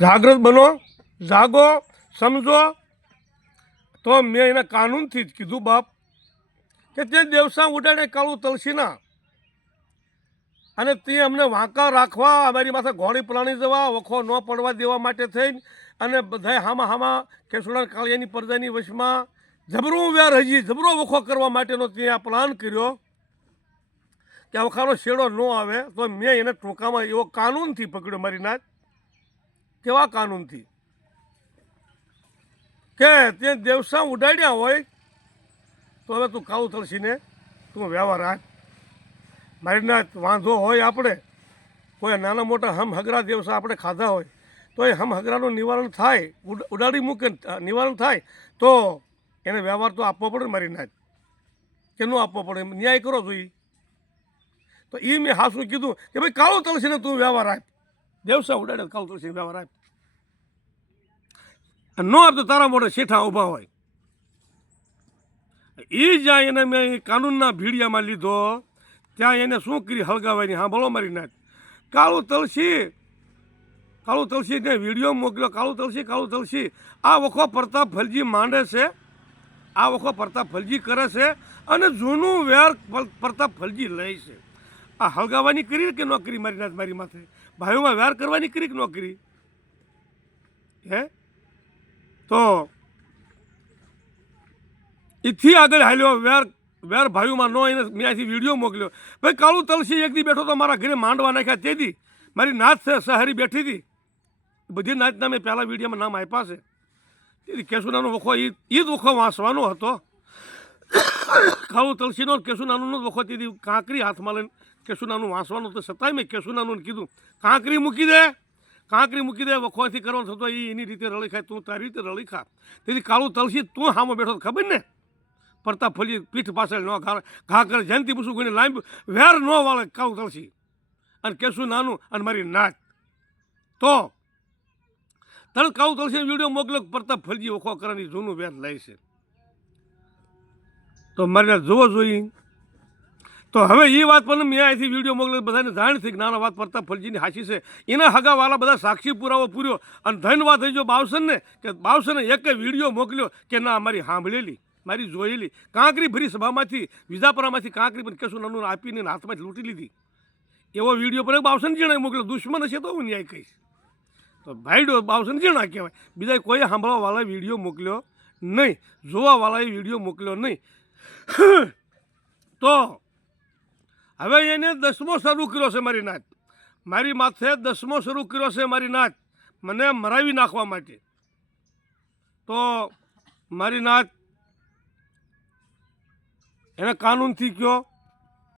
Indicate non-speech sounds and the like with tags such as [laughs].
જાગૃત બનો, જાગો, સમજો. તો મેં એના કાનૂનથી જ કીધું, બાપ, કે તે દેવસા ઉડાડે કાળું તલસીના. અને તે અમને વાંકા રાખવા, અમારી પાસે ઘોડી પ્રાણી જવા, વખો ન પડવા દેવા માટે થઈને, અને બધાય હામા હામા કેસુડા કાળિયાની પરદાની વશમાં જબરું વ્યાર હજી જબરો વખો કરવા માટેનો ત્યાં પ્લાન કર્યો કે આ વખાનો શેડો ન આવે, તો મેં એને ટોકામાં એવો કાનૂનથી પકડ્યો મારી નાચ કેવા કાનૂનથી? કે તે દેવસા ઉડાડ્યા હોય, તો હવે તું કાળું તલસીને તું વ્યવહાર રાખ. મારી નાચ વાંધો હોય આપણે, કોઈ નાના મોટા હમ હગરા દેવસા આપણે ખાધા હોય, તો એ હમ હગરાનું નિવારણ થાય ઉડાડી મૂકે નિવારણ થાય, તો એને વ્યવહાર તો આપવો પડે મારીના મારી નાચ કે ન આપવો પડે? ન્યાય કરો જોઈએ તો એ મેં હાસું કીધું કે ભાઈ કાળું તલસીને તું વ્યવહાર આપ દેવસા ઉડાડે તલસીને વ્યવહાર આપ ન આપતો તારા મોઢે શેઠા ઊભા હોય. એ જ્યાં એને મેં કાનૂનના ભીડિયામાં લીધો, ત્યાં એને શું કરી હળગાવાની? બોલો મારી નાખ કાળું તલસી કાળું તલસી ને વીડિયો મોકલ્યો. કાળું તલસી કાળું તલસી. આ વખો પ્રતાપ ફલજી માંડે છે. આ વખો પ્રતાપ ફલજી કરે છે અને જૂનું વેર પ્રતાપ ફલજી લે છે. આ હળગાવાની કરી કે ન કરી મારી નાથ મારી માથે? ભાઈઓમાં વેર કરવાની કરી કે ન કરી? હે? તો એથી આગળ હાલ્યો વ્યાર વ્યાર ભાઈઓમાં ન એને મેં અહીંથી વીડિયો મોકલ્યો. ભાઈ, કાળું તલસી એક દી બેઠો તો મારા ઘરે માંડવા નાખ્યા તે દી. મારી નાથ સહારી બેઠી હતી બધી નાચના મેં પહેલાં વિડીયોમાં નામ આપ્યા છે. તેથી કેશુનાનો વખો એ જ વખો વાંચવાનો હતો. કાળું તલસીનો ને વખત તેથી કાંકરી હાથમાં લઈને કેશુનાનું વાંસવાનું તો છતાંય મેં કેશુનાનું કીધું. કાંકરી મૂકી દે. કાંકરી મૂકી દે. વખોથી કરવાનો થતો એ એની રીતે રળી ખાય, તું તારી રીતે રળી ખા. તેથી કાળું તલસી તું હામો બેઠો ખબર ને? પડતા ફલી પીઠ પાછળ ન ઘા ઘા કરે. જયંતિ પૂછું કોઈને લાંબી વેર ન વાળે કાળું તલસી. અને કેશું નાનું અને મારી નાચ તો તરત કાળું તલસી વીડિયો મોકલો પડતા ફલજી વખો કરવાની જૂનું વેર લે છે. તો મારે જોવો જોઈએ. તો હવે એ વાત પણ મેં અહીંથી વીડિયો મોકલ્યો બધાને જાણ થઈ નાના વાત પડતા ફલજીની હાશી છે. એના હગાવાલા બધા સાક્ષી પુરાવો પૂર્યો અને ધન્યવાદ થઈ જો બાવસનને કે બાવસને એક વીડિયો મોકલ્યો કે ના અમારી સાંભળેલી મારી જોયેલી. કાંકરી ભરી સભામાંથી, વિજાપરામાંથી કાંકરી પણ કશું નાનું આપીને હાથમાંથી લૂંટી લીધી. એવો વીડિયો પણ બાવસન જીણા મોકલ્યો. દુશ્મન હશે તો હું ન્યાય કહીશ. તો ભાઈડો બાવસન જીણા કહેવાય. બીજા કોઈ સાંભળવાવાળા વીડિયો મોકલ્યો નહીં, જોવાવાળાએ વીડિયો મોકલ્યો નહીં. [laughs] તો, હવે એને દસમો શરૂ કર્યો છે મારી નાચ મારી માથે દસમો શરૂ કર્યો છે મારી નાચ મને મરાવી નાખવા માટે. તો, મારી નાચ એને કાનૂનથી કયો